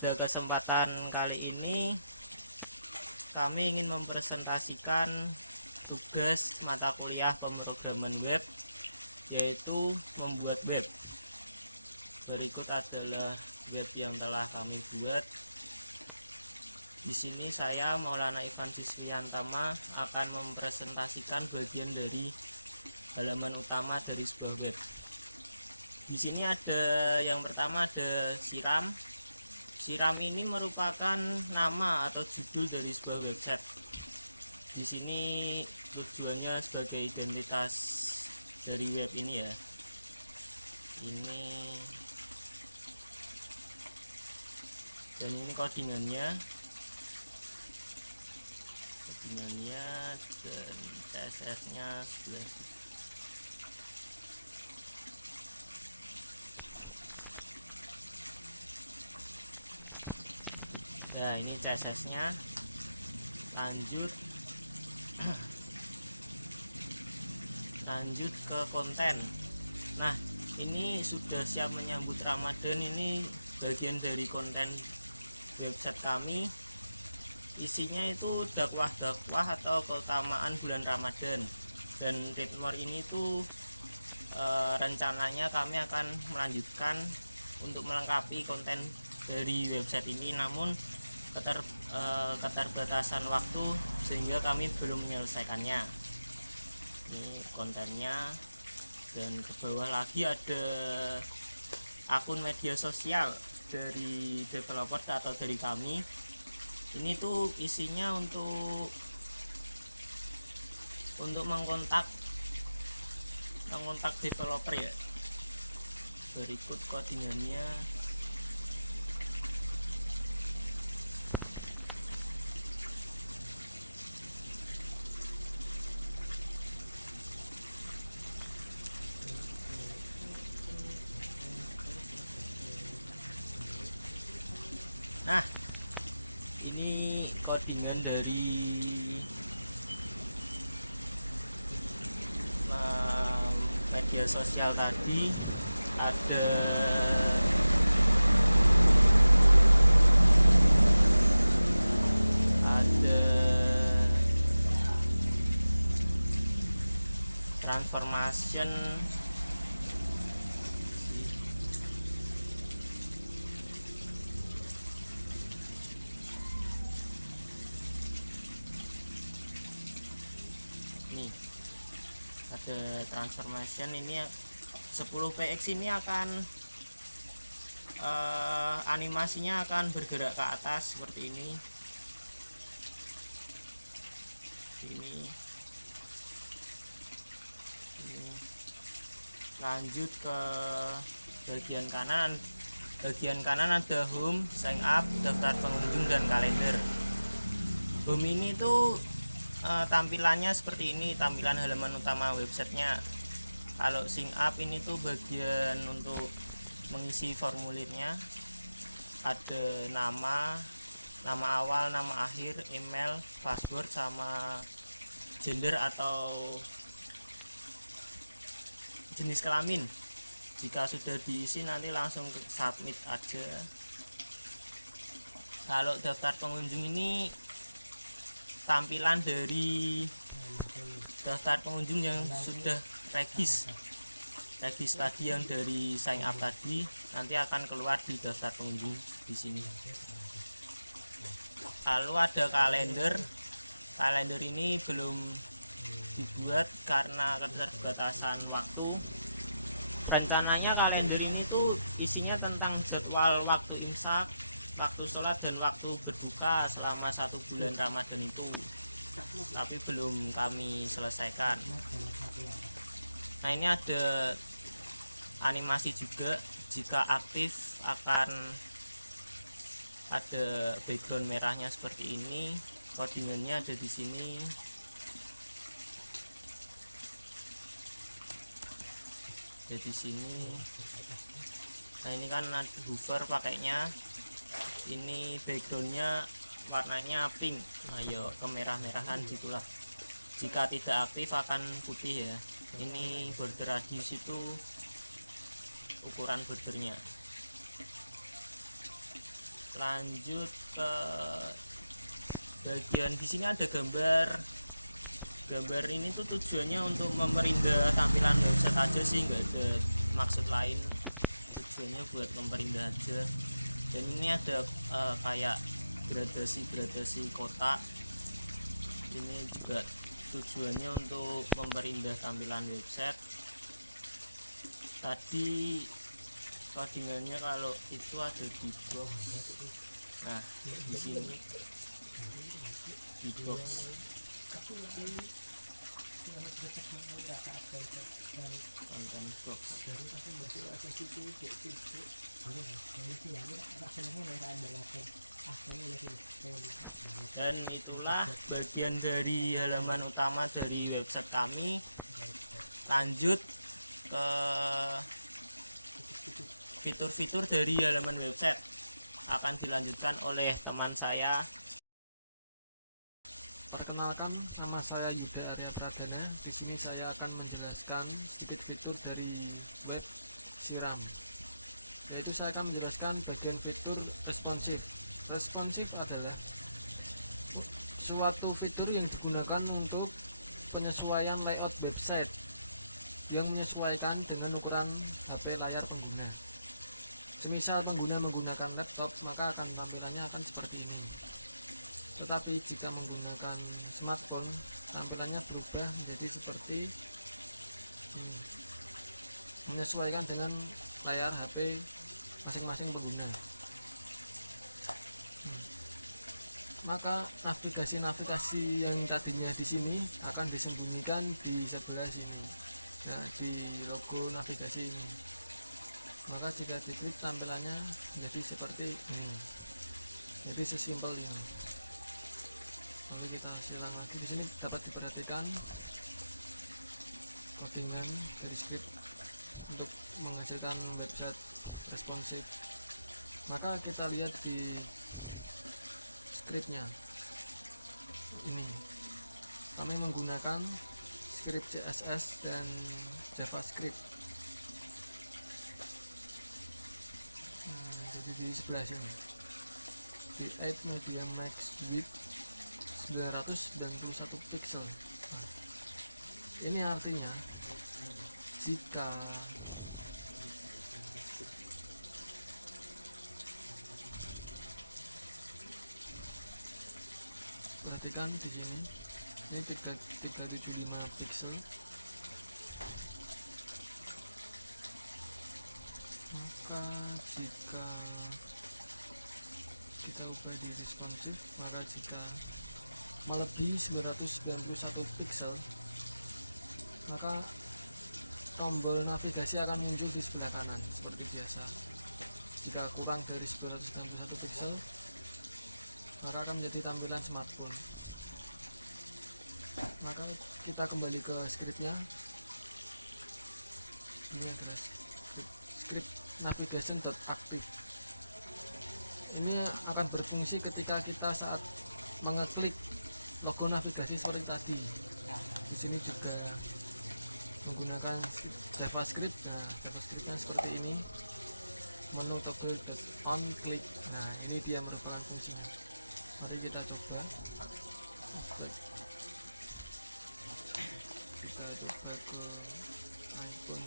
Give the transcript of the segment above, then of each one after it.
Pada kesempatan kali ini kami ingin mempresentasikan tugas mata kuliah pemrograman web, yaitu membuat web. Berikut adalah web yang telah kami buat. Di sini saya Maulana Ivan Siswiyantama akan mempresentasikan bagian dari halaman utama dari sebuah web. Di sini ada yang pertama ada siram. Siram ini merupakan nama atau judul dari sebuah website. Di sini tujuannya sebagai identitas dari web ini ya. Ini dan ini codingannya dan CSS-nya sebelah situ. Nah, ini CSS-nya. Lanjut ke konten. Nah, ini sudah siap menyambut Ramadan. Ini bagian dari konten website kami. Isinya itu dakwah atau keutamaan bulan Ramadan. Dan Readmore ini tuh rencananya kami akan melanjutkan untuk melengkapi konten dari website ini, namun keterbatasan waktu sehingga kami belum menyelesaikannya. Ini kontennya, dan ke bawah lagi ada akun media sosial dari developer atau dari kami. Ini tuh isinya untuk mengontak developer ya. Berikut codingannya. Nah, ini codingan dari media sosial tadi. Ada transformation, nih ada transformation. Ini 10px ini akan animasinya akan bergerak ke atas seperti ini. Lanjut ke bagian kanan. Bagian kanan ada home, sign up, daftar pengunjung, dan kalender. Home ini tuh tampilannya seperti ini, tampilan halaman utama websitenya. Kalau sign up ini tuh bagian untuk mengisi formulirnya. Ada nama awal, nama akhir, email, password, sama gender atau jenis kelamin. Jika sudah diisi nanti langsung ke submit aja. Kalau daftar pengunjung ini tampilan dari daftar pengunjung yang sudah regis tadi, yang dari sign up tadi, nanti akan keluar di daftar pengunjung di sini. Lalu ada kalender ini belum dibuat karena keterbatasan waktu. Rencananya kalender ini tuh isinya tentang jadwal waktu imsak, waktu sholat, dan waktu berbuka selama 1 bulan Ramadan itu, tapi belum kami selesaikan. Nah, ini ada animasi juga. Jika aktif akan ada background merahnya seperti ini. Codingannya ada di sini. Nah, ini kan ada hover pakainya. Ini backgroundnya warnanya pink, ayo kemerah-merahan gitulah. Jika tidak aktif akan putih ya. Ini border radius itu ukuran bordernya. Lanjut ke bagian di sini ada gambar. Gambar ini tuh tujuannya untuk memperindah tampilan website aja sih, nggak ada maksud lain. Tujuannya buat memperindah aja. Dan ini ada kayak gradasi kotak. Ini juga tujuannya untuk memperindah tampilan website. Tadi codingannya kalau itu ada di box. Nah, di sini di box. Konten box. Dan itulah bagian dari halaman utama dari website kami. Lanjut ke fitur-fitur dari halaman website akan dilanjutkan oleh teman saya. Perkenalkan, nama saya Yuda Arya Pradana. Di sini saya akan menjelaskan sedikit fitur dari web Siram. Yaitu saya akan menjelaskan bagian fitur responsif. Responsif adalah suatu fitur yang digunakan untuk penyesuaian layout website yang menyesuaikan dengan ukuran HP layar pengguna. Semisal pengguna menggunakan laptop, maka tampilannya akan seperti ini. Tetapi jika menggunakan smartphone, tampilannya berubah menjadi seperti ini, menyesuaikan dengan layar HP masing-masing pengguna. Maka navigasi yang tadinya di sini akan disembunyikan di sebelah sini. Nah, di logo navigasi ini. Maka jika diklik tampilannya menjadi seperti ini. Jadi sesimpel ini. Lalu kita silang lagi. Di sini dapat diperhatikan codingan dari script untuk menghasilkan website responsif. Maka kita lihat di scriptnya ini. Kami menggunakan script CSS dan JavaScript. Jadi di sebelah sini di 8 media max width 991 pixel. Nah, ini artinya jika perhatikan di sini, ini 375 pixel. Maka jika kita ubah di responsif, maka jika melebihi 991 pixel, maka tombol navigasi akan muncul di sebelah kanan seperti biasa. Jika kurang dari 991 pixel, maka akan menjadi tampilan smartphone. Maka kita kembali ke scriptnya. Ini adalah script navigation.active. Ini akan berfungsi ketika kita saat mengeklik logo navigasi seperti tadi. Di sini juga menggunakan JavaScript. Nah, JavaScriptnya seperti ini. Menu toggle on click. Nah, ini dia merupakan fungsinya. Mari kita coba. Kita coba ke icon.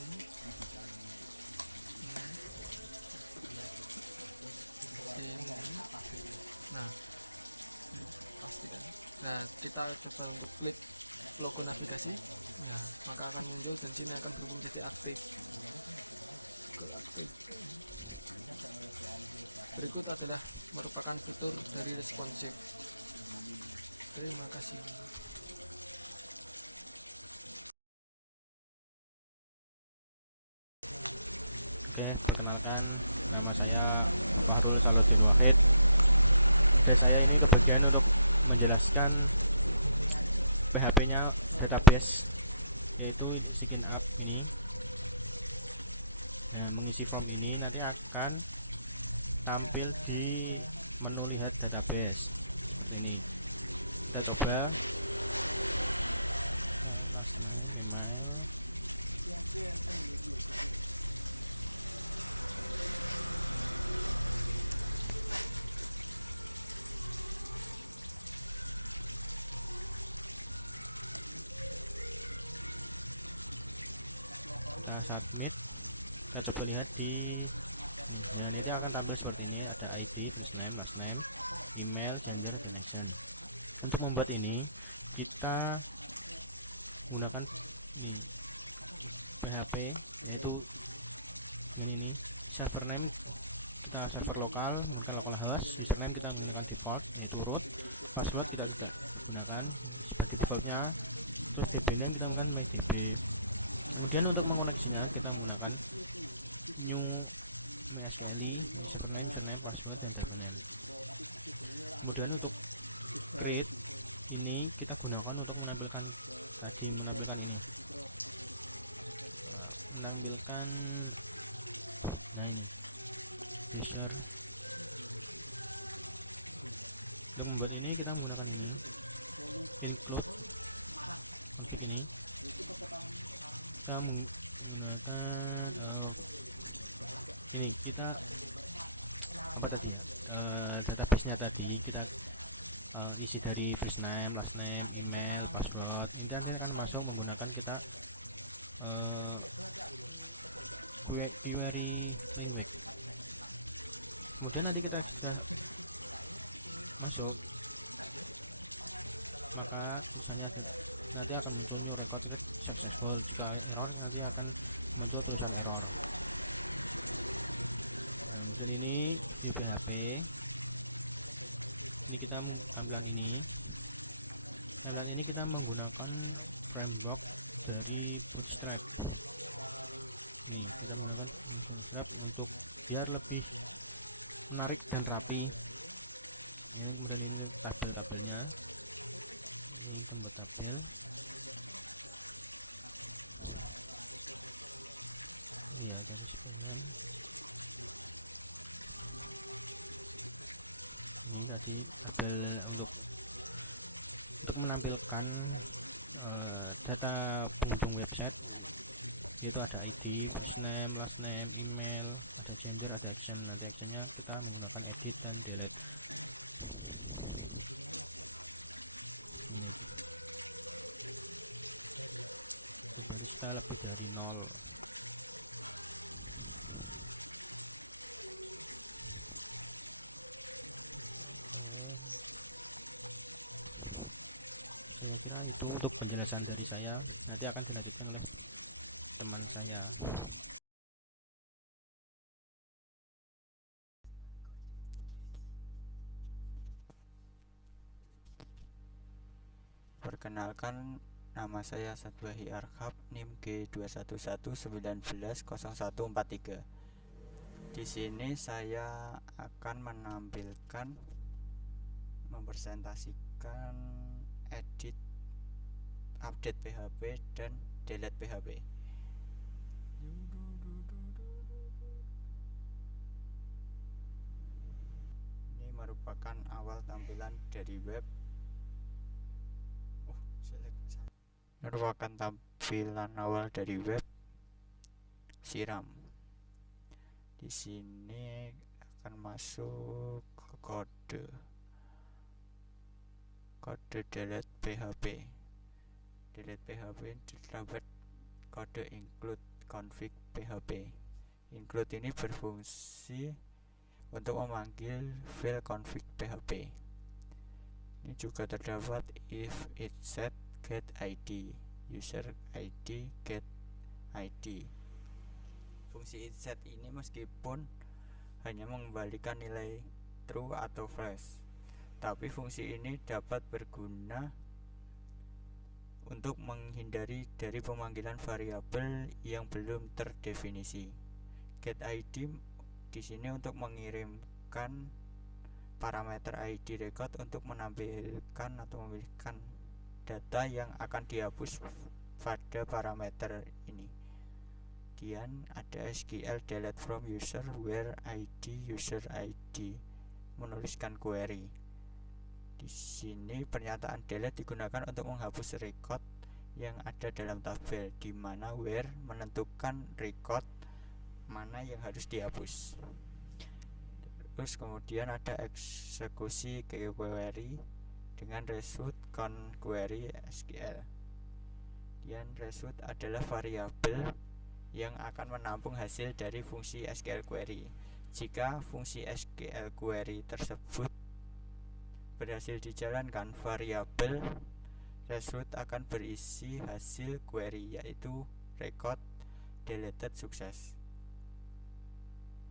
Nah, pastikan. Nah, kita coba untuk klik logo navigasi. Nah, maka akan muncul dan sini akan berubah menjadi aktif. Aktif. Berikut adalah merupakan fitur dari responsif. Terima kasih. Oke, perkenalkan, nama saya Fahrul Sadatul Wahid. Oke, saya ini kebagian untuk menjelaskan PHP-nya database, yaitu Sign Up ini. Dan mengisi form ini nanti akan tampil di menu lihat database. Ini kita coba. submit, kita coba lihat di ini akan tampil seperti ini. Ada ID, first name, last name, email, gender, connection. Untuk membuat ini kita gunakan ini PHP, yaitu ini server name kita server lokal, kita local host, username kita menggunakan default yaitu root, password kita juga gunakan seperti defaultnya, terus db name kita menggunakan db. Kemudian untuk mengoneksinya kita menggunakan new sekali server name, password, dan terminal. Kemudian untuk create ini kita gunakan untuk menampilkan ini, nah ini user. Untuk membuat ini kita menggunakan ini include. Untuk ini kita menggunakan ini kita apa tadi, database-nya tadi kita isi dari first name, last name, email, password. Kemudian akan masuk menggunakan kita query web. Kemudian nanti kita sudah masuk, maka misalnya nanti akan muncul new record successful. Jika error nanti akan muncul tulisan error. Kemudian ini di PHP ini kita tampilan ini kita menggunakan framework dari Bootstrap. Ini kita menggunakan Bootstrap untuk biar lebih menarik dan rapi. Kemudian ini tabel-tabelnya, ini tabel. Ini tadi tabel untuk menampilkan data penghubung website, yaitu ada ID, first name, last name, email, ada gender, ada action. Nanti actionnya kita menggunakan edit dan delete. Kita lebih dari 0. Kira-kira itu untuk penjelasan dari saya. Nanti akan dilanjutkan oleh teman saya. Perkenalkan, nama saya Sadwahi Arkhab, NIM G211190143. Di sini saya akan mempresentasikan edit, update PHP dan delete PHP. Ini merupakan awal tampilan dari web. Siram. Di sini akan masuk ke kode delete PHP. Delete PHP terdapat kode include config PHP. Include ini berfungsi untuk memanggil file config PHP. Ini juga terdapat if it set get ID, user ID, get ID. Fungsi inset ini meskipun hanya mengembalikan nilai true atau false, tapi fungsi ini dapat berguna untuk menghindari dari pemanggilan variabel yang belum terdefinisi. Get ID di sini untuk mengirimkan parameter ID record untuk menampilkan atau memilihkan data yang akan dihapus pada parameter ini. Kemudian ada SQL delete from user where ID user ID, menuliskan query. Di sini pernyataan delete digunakan untuk menghapus record yang ada dalam tabel, di mana where menentukan record mana yang harus dihapus. Terus kemudian ada eksekusi query dengan result con query SQL. Dan result adalah variabel yang akan menampung hasil dari fungsi SQL query. Jika fungsi SQL query tersebut berhasil dijalankan, variabel result akan berisi hasil query, yaitu record deleted sukses.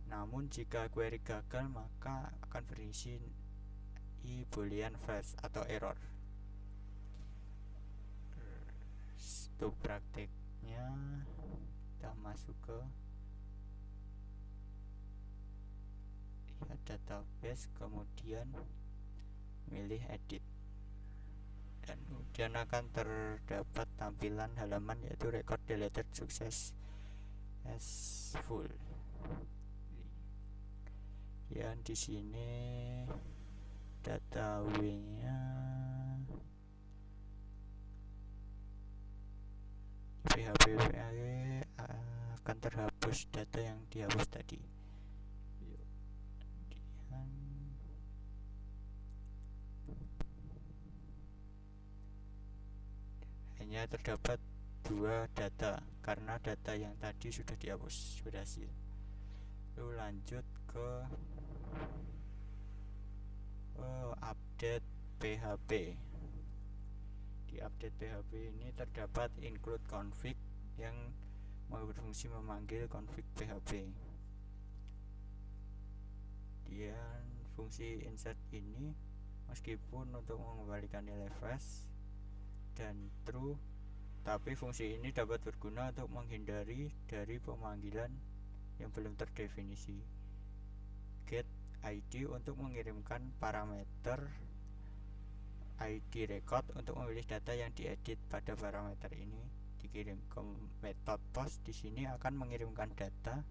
Namun jika query gagal, maka akan berisi boolean false atau error. Untuk prakteknya kita masuk ke database, kemudian pilih edit, dan kemudian akan terdapat tampilan halaman yaitu record deleted success as full. Yang di sini data W-nya PHP akan terhapus data yang dihapus tadi. Hanya terdapat 2 data karena data yang tadi sudah dihapus berhasil. Lalu lanjut ke update PHP. Di update PHP ini terdapat include config yang berfungsi memanggil config PHP. Dan fungsi insert ini meskipun untuk mengembalikan nilai false dan true, tapi fungsi ini dapat berguna untuk menghindari dari pemanggilan yang belum terdefinisi. Get ID untuk mengirimkan parameter ID record untuk memilih data yang diedit pada parameter ini dikirim ke method post. Di sini akan mengirimkan data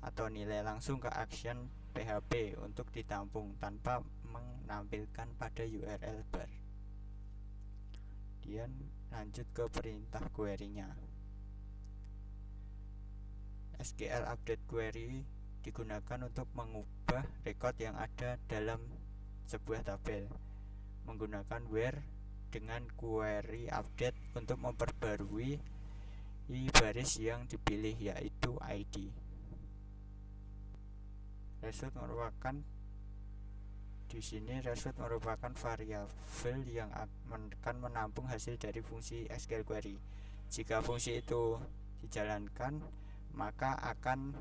atau nilai langsung ke action PHP untuk ditampung tanpa menampilkan pada URL bar. Kemudian lanjut ke perintah query-nya. SQL update query digunakan untuk mengubah record yang ada dalam sebuah tabel menggunakan where dengan query update untuk memperbarui baris yang dipilih, yaitu ID. Result merupakan variabel yang akan menampung hasil dari fungsi SQL query. Jika fungsi itu dijalankan, maka akan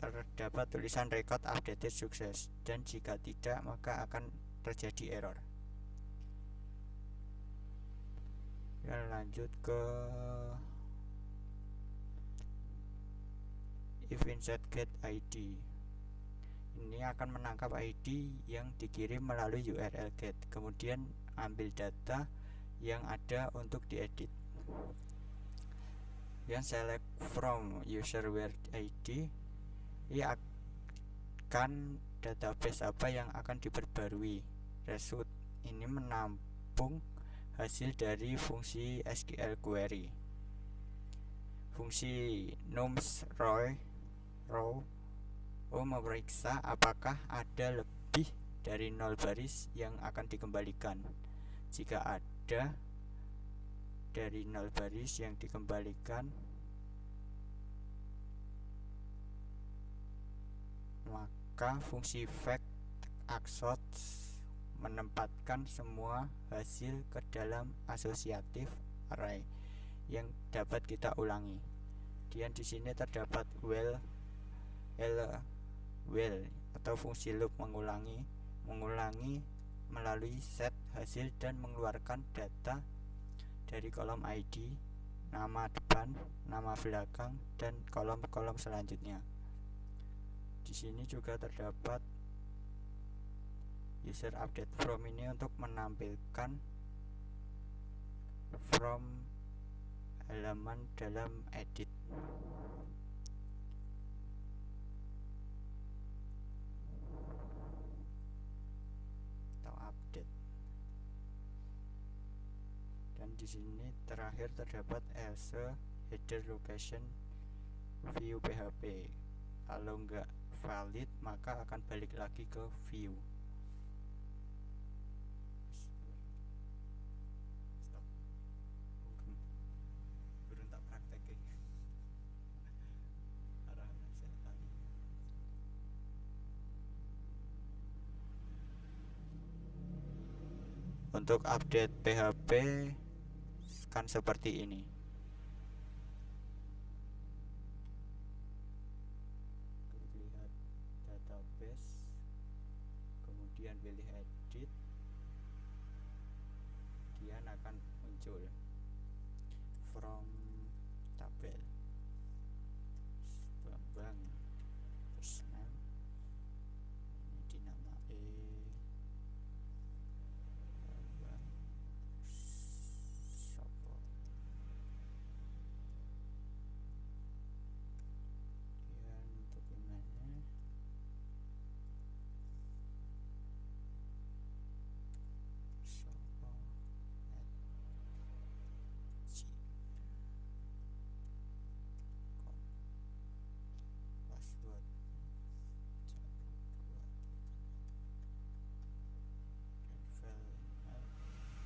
terdapat tulisan record updated success, dan jika tidak, maka akan terjadi error. Dan lanjut ke if insert get ID. Ini akan menangkap ID yang dikirim melalui URL get, kemudian ambil data yang ada untuk diedit. Yang select from user where ID, ini akan database apa yang akan diperbarui. Result ini menampung hasil dari fungsi SQL query. Fungsi nums row memeriksa apakah ada lebih dari 0 baris yang akan dikembalikan. Jika ada dari 0 baris yang dikembalikan, maka fungsi fact axots menempatkan semua hasil ke dalam associative array yang dapat kita ulangi. Dan di sini terdapat while atau fungsi loop mengulangi melalui set hasil dan mengeluarkan data dari kolom ID, nama depan, nama belakang, dan kolom-kolom selanjutnya. Di sini juga terdapat user update from ini untuk menampilkan from halaman dalam edit. Atau update. Dan di sini terakhir terdapat else header location view PHP. Kalau enggak valid, maka akan balik lagi ke view. Burung tak praktek. Untuk update PHP kan seperti ini. Lihat database, kemudian pilih edit, kemudian akan muncul from tabel Bambang first name, ini dinamai Bambang Sopo, kemudian untuk emailnya Sopo password 1 2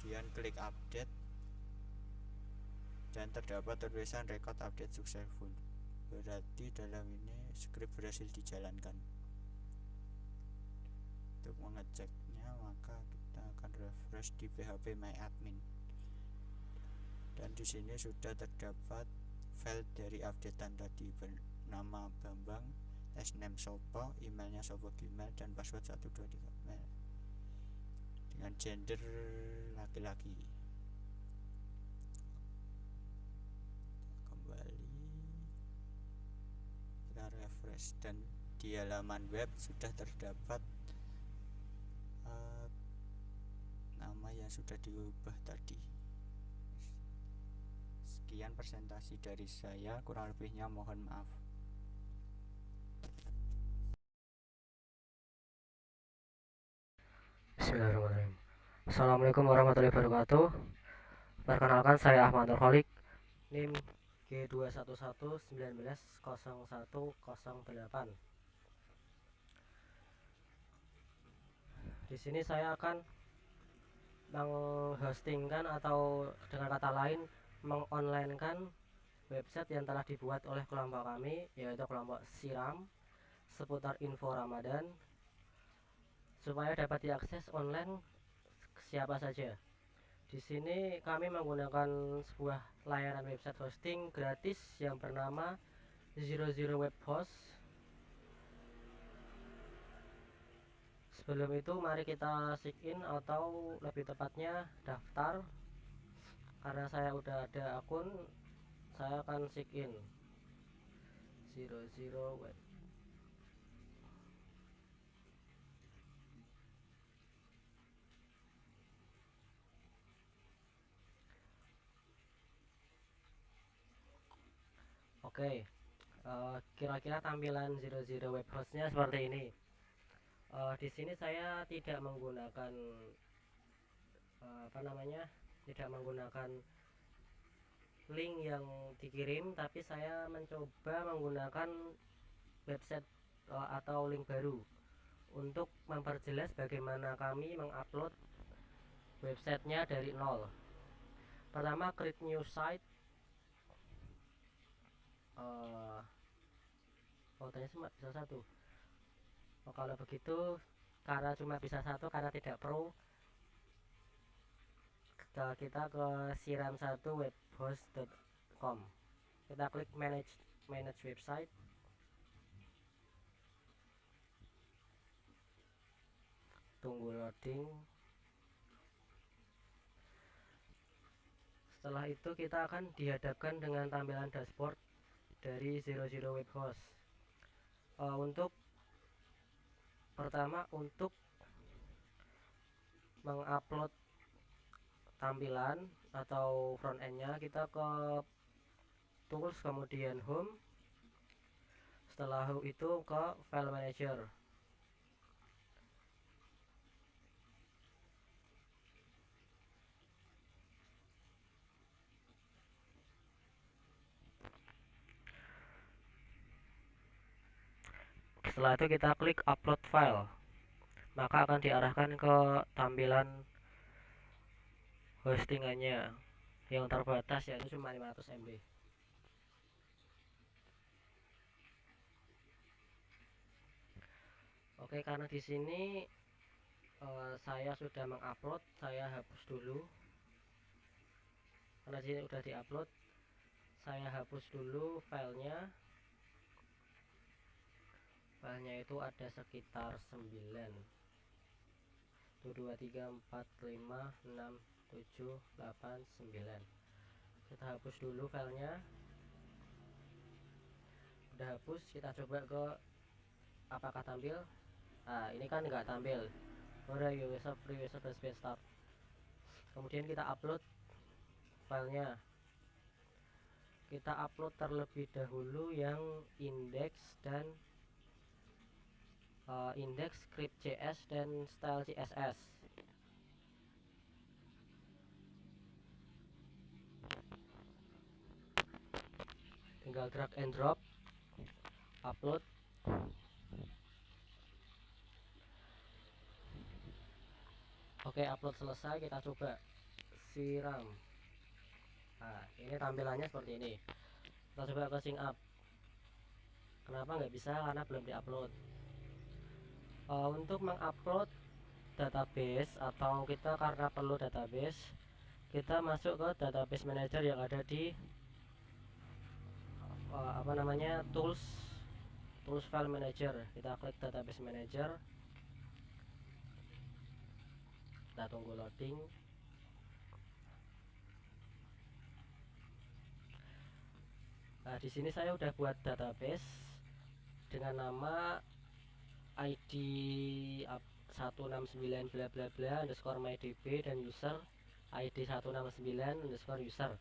kemudian klik update dan terdapat tulisan record update successful, berarti dalam ini script berhasil dijalankan. Untuk mengeceknya maka kita akan refresh di PHP My Admin, dan di sini sudah terdapat file dari updatean tadi bernama Bambang, last name Sopo, emailnya Sopo Gmail, dan password 123 email dengan gender laki-laki. Kembali kita refresh dan di halaman web sudah terdapat nama yang sudah diubah tadi. Sekian presentasi dari saya, kurang lebihnya mohon maaf. Bismillahirrahmanirrahim. Assalamualaikum warahmatullahi wabarakatuh. Perkenalkan, saya Ahmad Nurholik, NIM G211190108. Di sini saya akan menghostingkan atau dengan kata lain mengonlinekan website yang telah dibuat oleh kelompok kami, yaitu kelompok Siram, seputar info Ramadan, supaya dapat diakses online siapa saja. Di sini kami menggunakan sebuah layanan website hosting gratis yang bernama 00 Web Host. Sebelum itu mari kita sign in, atau lebih tepatnya daftar. Karena saya udah ada akun, saya akan sign in 00 Web. Oke, kira-kira tampilan 00 Web Hostnya seperti ini. Di sini saya tidak menggunakan tidak menggunakan link yang dikirim, tapi saya mencoba menggunakan website atau link baru untuk memperjelas bagaimana kami mengupload websitenya dari nol. Pertama, create new site. Ternyata cuma bisa satu. Kalau begitu, karena cuma bisa satu, karena tidak pro, kita ke siram1webhost.com. Kita klik manage website. Tunggu loading. Setelah itu kita akan dihadapkan dengan tampilan dashboard dari 00 Web Host. Untuk mengupload tampilan atau front end-nya, kita ke tools, kemudian home. Setelah itu ke file manager. Setelah itu kita klik upload file, maka akan diarahkan ke tampilan hostingannya yang terbatas, yaitu cuma 500 MB. Oke, karena di sini saya sudah mengupload, saya hapus dulu karena sini udah diupload. Saya hapus dulu filenya. Filenya itu ada sekitar 9, 1 2 3 4 5 6 7 8 9. Kita hapus dulu filenya. Udah hapus, kita coba ke apakah tampil. Nah, ini kan nggak tampil. Udah user free user has been start. Kemudian kita upload filenya. Kita upload terlebih dahulu yang index dan index, script.js dan style CSS. Tinggal drag and drop, upload. Oke, upload selesai. Kita coba siram. Nah, ini tampilannya seperti ini. Kita coba ke sync up. Kenapa nggak bisa? Karena belum diupload. Untuk mengupload database atau kita karena perlu database, kita masuk ke database manager yang ada di tools file manager. Kita klik database manager. Kita tunggu loading. Nah, di sini saya udah buat database dengan nama ID 169 bla bla bla underscore mydb dan user ID 169 underscore user.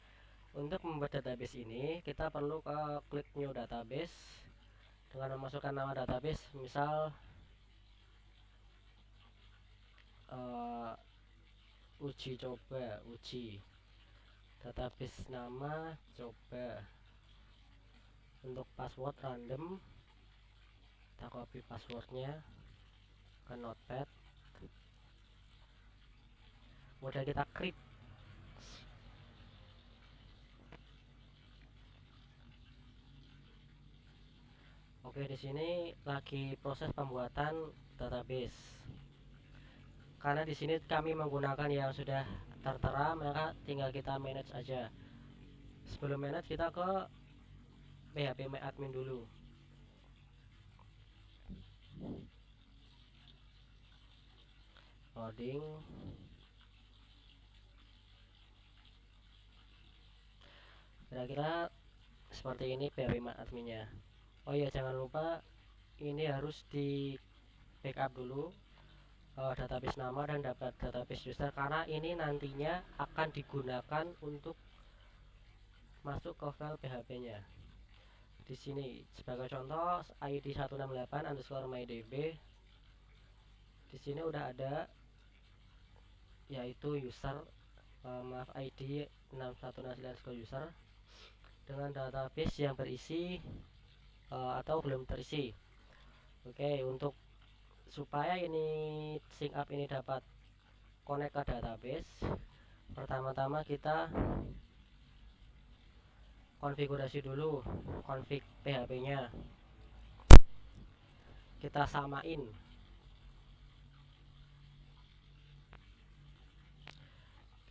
Untuk membuat database ini kita perlu ke klik new database dengan memasukkan nama database, misal uji coba, uji database nama coba. Untuk password random, kita copy passwordnya ke notepad, kemudian kita create. Oke, di sini lagi proses pembuatan database. Karena di sini kami menggunakan yang sudah tertera, maka tinggal kita manage aja. Sebelum manage, kita ke PHP My Admin dulu. Loading. Kira-kira seperti ini PHP My Adminnya. Oh iya, jangan lupa ini harus di backup dulu database nama dan dapat database user, karena ini nantinya akan digunakan untuk masuk ke file PHP-nya. Di sini sebagai contoh ID 168 underscore mydb. Di sini udah ada yaitu user, ID 6169 user dengan database yang berisi atau belum terisi. Oke, untuk supaya ini sync up ini dapat connect ke database, pertama-tama kita konfigurasi dulu config PHP-nya. Kita samain.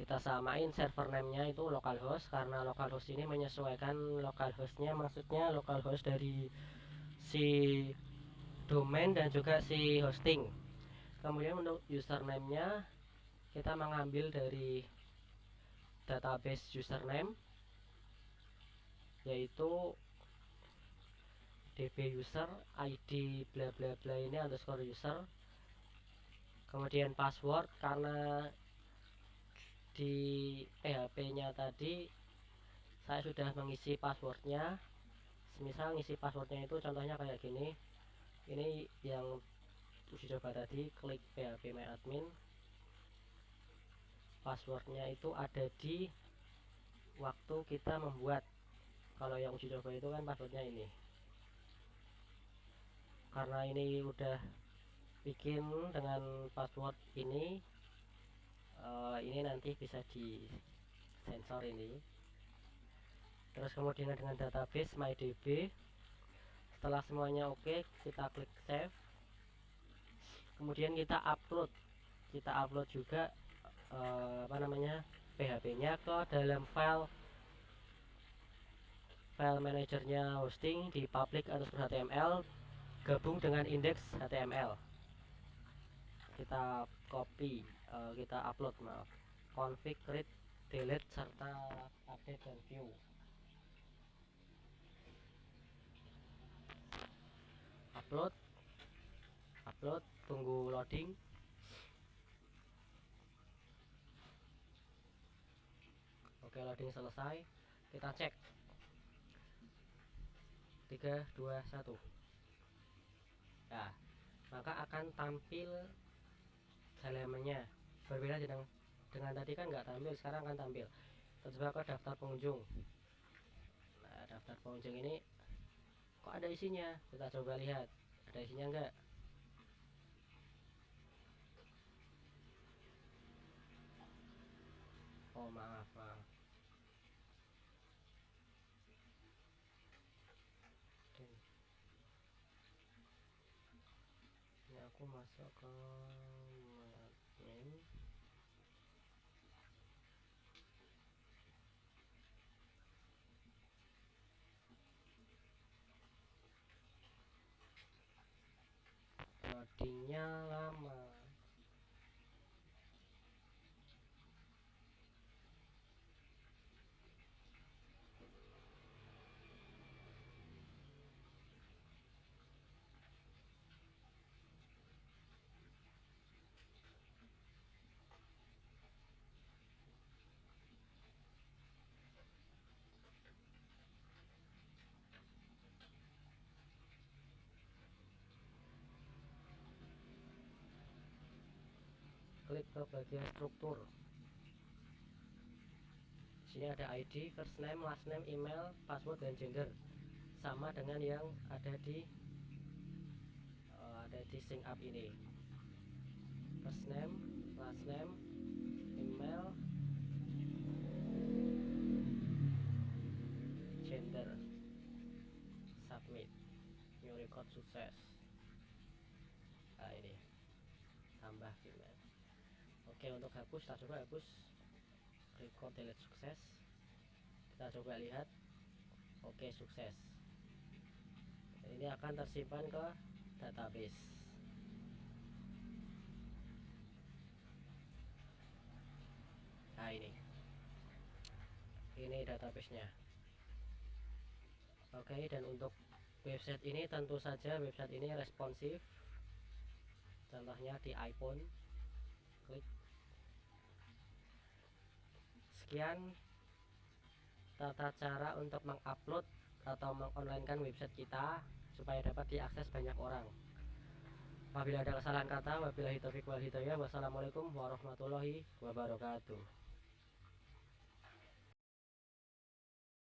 Kita samain server name-nya itu localhost, karena localhost ini menyesuaikan localhost-nya, maksudnya localhost dari si domain dan juga si hosting. Kemudian untuk username-nya kita mengambil dari database username, yaitu db user id bla bla bla ini underscore user. Kemudian password, karena di PHP nya tadi saya sudah mengisi passwordnya. Semisal ngisi passwordnya itu contohnya kayak gini. Ini yang uji coba tadi, klik PHP My Admin. Passwordnya itu ada di waktu kita membuat. Kalau yang uji coba itu kan passwordnya ini. Karena ini udah bikin dengan password ini, nanti bisa di sensor ini. Terus kemudian dengan database mydb. Setelah semuanya oke, kita klik save. Kemudian kita upload kita upload juga PHP-nya ke dalam file manajernya hosting di public_html gabung dengan index HTML. Kita copy, kita upload, config, read, delete, serta update dan view. Upload, tunggu loading. Oke, loading selesai, kita cek. 3, 2, 1. Nah, maka akan tampil halamannya. Berbeda dengan tadi kan nggak tampil, sekarang akan tampil. Kita coba ke daftar pengunjung. Nah, daftar pengunjung ini kok ada isinya? Kita coba lihat, ada isinya enggak? Oh, maaf. Ini aku masuk ke admin. Loadingnya lama. Klik ke bagian struktur. Sini ada ID, first name, last name, email, password, dan gender, sama dengan yang ada di sync up ini. First name, last name, email, gender, submit, new record sukses. Nah, ini tambah email. Oke, untuk hapus, kita coba hapus. Record delete sukses. Kita coba lihat. Oke, sukses. Ini akan tersimpan ke database. Nah, ini databasenya. Oke, dan untuk website ini tentu saja website ini responsif. Contohnya di iPhone. Klik. Sekian tata cara untuk mengupload atau mengonlinekan website kita supaya dapat diakses banyak orang. Apabila ada kesalahan kata, wabillahi taufiq wal hidayah. Wassalamualaikum warahmatullahi wabarakatuh.